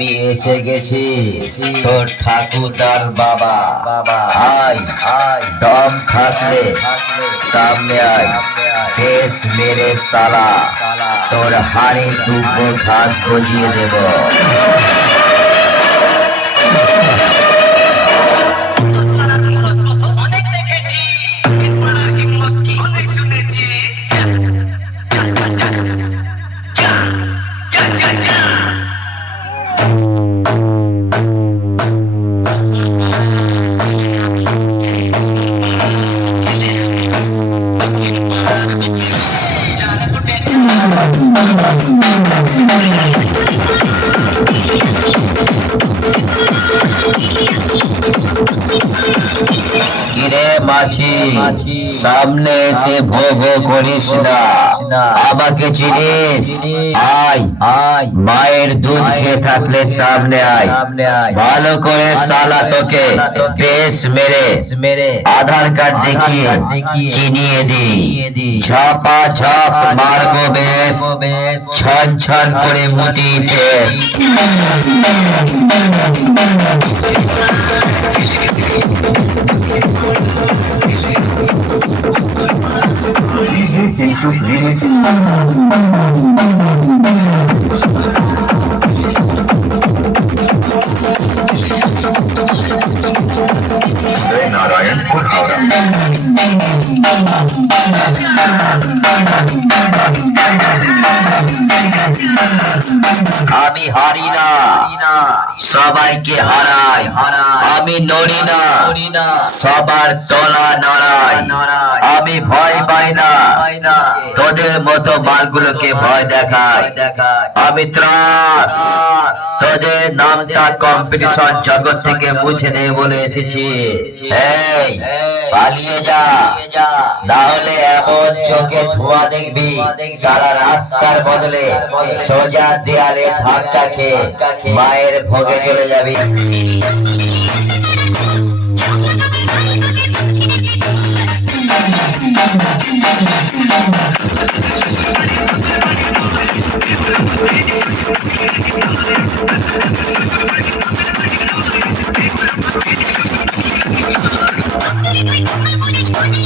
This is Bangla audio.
আমি এসে গেছি। তোর ঠাকুরদার বাবা। বাবা। আয় আয়। দম থাকলে সামনে আয়। ফেস মেরে সালা। তোর হাড়ি দুটো ঘাস গজিয়ে দেব। なるほど。কিরে মাছি সামনে এসে ভোগ করিস না। আমাকে চিনিস? মায়ের দুধ খেয়ে থাকলে সামনে আয়। ভালো করে সালা তোকে, বেশ মেরে। আধার কার্ড দেখিয়ে চিনিয়ে দি। ঝাপা ঝাপ মারবো বেশ। ছন ছন করে মুটিছে DJ Thank you. আমি হারি না। সবাইকে হারাই। আমি নড়ি না। সবার তলা নড়াই। আমি ভয় পাই না। তোদের মতো মালগুলোকে ভয় দেখাই। আমি ত্রাস। তোদের নামটা কম্পিটিশন জগৎ থেকে মুছে দে বলে এসেছি। পালিয়ে যা। না হলে এমন চোখে ধোঁয়া দেখবি সারা রাস্তার বদলে সোজা দেয়ালে ধাক্কা খেয়ে মায়ের ভোগে চলে যাবি DJ